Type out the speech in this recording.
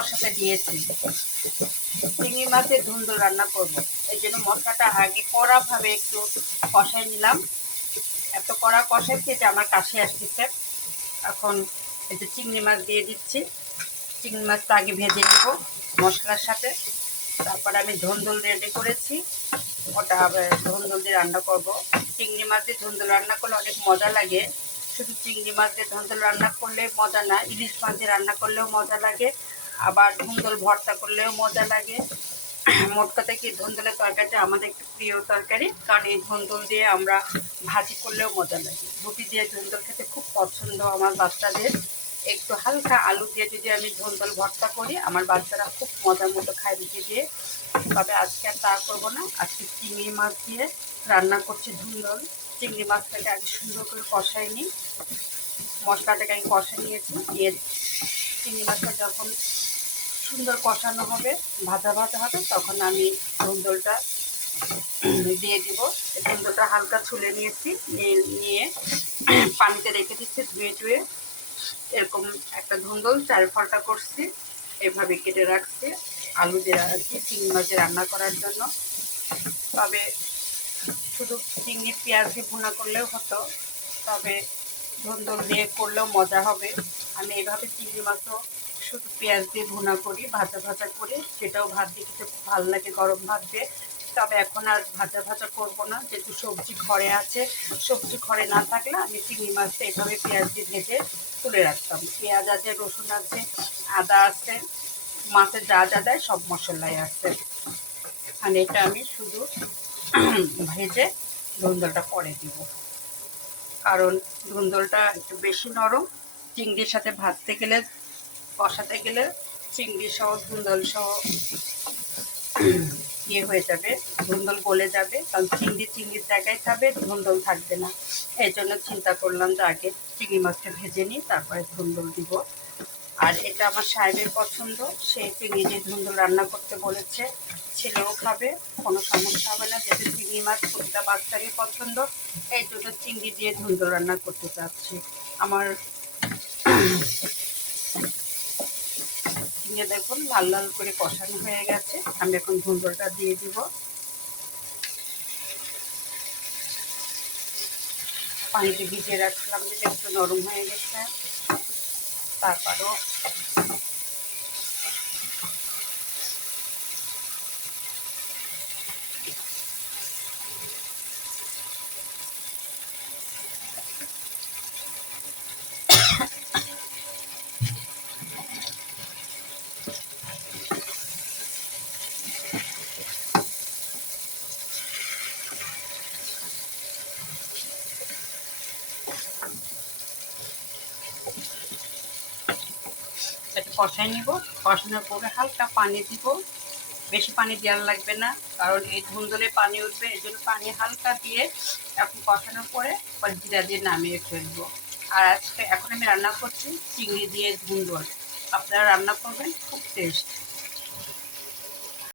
কষাতে দিয়েছি। চিংড়ি মাছের ধুন্দুল রান্না করব, এই জন্য মশলাটা আগে কড়াভাবে একটু কষাই নিলাম। এত কড়া কষাইছি যে আমার কাছে আসতেছে। এখন একটু চিংড়ি মাছ দিয়ে দিচ্ছি। চিংড়ি মাছটা আগে ভেজে নেব মশলার সাথে। তারপর আমি ধুন্দুল রেডি করেছি, ওটা আবার ধুন্দুল দিয়ে রান্না করব। চিংড়ি মাছ দিয়ে ধুন্দুল রান্না করলে অনেক মজা লাগে। শুধু চিংড়ি মাছ দিয়ে ধুন্দুল রান্না করলে মজা না, ইলিশ মাছ দিয়ে রান্না করলেও মজা লাগে, আবার ধুন্দুল ভর্তা করলেও মজা লাগে। মোট কথা কি, ধুন্দুলের তরকারিটা আমাদের একটু প্রিয় তরকারি, কারণ এই ধুন্দুল দিয়ে আমরা ভাজি করলেও মজা লাগে। রুটি দিয়ে ধুন্দুল খেতে খুব পছন্দ আমার বাচ্চাদের। একটু হালকা আলু দিয়ে যদি আমি ধুন্দুল ভর্তা করি, আমার বাচ্চারা খুব মজার মতো খায় রুটি দিয়ে। তবে আজকে আর তা করবো না, আজকে চিংড়ি মাছ দিয়ে রান্না করছি ধুন্দুল। চিংড়ি মাছটাকে আগে সুন্দর করে কষাই নিই। মশলাটাকে আমি কষা নিয়েছি, দিয়ে চিংড়ি মাছটা যখন সুন্দর কষানো হবে, ভাজা ভাজা হবে, তখন আমি ধুন্দুলটা দিয়ে দিব। ধুন্দুলটা হালকা ছুলে নিয়েছি, নিয়ে পানিতে রেখে দিচ্ছি ধুয়ে টুয়ে। এরকম একটা ধুন্দুল 4 ফাল্টা করছি, এভাবে কেটে রাখছি আলু দিয়ে রাখছি চিংড়ি মাছ রান্না করার জন্য। তবে শুধু চিংড়ি পেঁয়াজ দিয়ে ভুনা করলেও হতো, তবে ধুন্দুল দিয়ে করলেও মজা হবে। আমি এভাবে চিংড়ি মাছও শুধু পেঁয়াজ দিয়ে ভুনা করি, ভাজা ভাজা করে, সেটাও ভাত দিয়ে খেতে খুব ভালো লাগে গরম ভাত দিয়ে। তবে এখন আর ভাজা ভাজা করবো না, যেহেতু সবজি ঘরে আছে। সবজি ঘরে না থাকলে আমি চিংড়ি মাছটা এভাবে পেঁয়াজ দিয়ে ভেজে তুলে রাখতাম। পেঁয়াজ আছে, রসুন আছে, আদা আছে, মাছের যা যা দেয় সব মশলাই আছে। আর এটা আমি শুধু ভেজে ধুন্দুলটা পরে দিব, কারণ ধুন্দুলটা একটু বেশি নরম। চিংড়ির সাথে ভাজতে গেলে, কষাতে গেলে চিংড়ি সহ ধুন্দুল সহ ইয়ে হয়ে যাবে, ধুন্দুল গলে যাবে। কারণ চিংড়ির জায়গায় খাবে, ধুন্দুল থাকবে না। এই জন্য চিন্তা করলাম যে আগে চিংড়ি মাছটা ভেজে নিই, তারপরে ধুন্দুল দিব। আর এটা আমার সাহেবের পছন্দ, সে চিংড়ি দিয়ে ধুন্দুল রান্না করতে বলেছে। ছেলেও খাবে, কোনো সমস্যা হবে না, যেহেতু চিংড়ি মাছ প্রতিটা বাচ্চারই পছন্দ। এই জন্য চিংড়ি দিয়ে ধুন্দুল রান্না করতে চাচ্ছি। আমার চিংড়ি দেখুন লাল লাল করে কষানো হয়ে গেছে, আমি এখন ধুন্দুলটা দিয়ে দিব। পানিতে ভিজিয়ে রাখলাম, যে একটু নরম হয়ে গেছে। তারপরও এটা কষাই নিব। কষানোর পরে হালকা পানি দিব, বেশি পানি দেওয়ার লাগবে না, কারণ এই ধুন্দুলে পানি উঠবে। এই জন্য পানি হালকা দিয়ে এখন কষানোর পরে জিরা দিয়ে নামিয়ে ফেলবো। আর আজকে এখন আমি রান্না করছি চিংড়ি দিয়ে ধুন্দুল। আপনারা রান্না করবেন, খুব টেস্ট।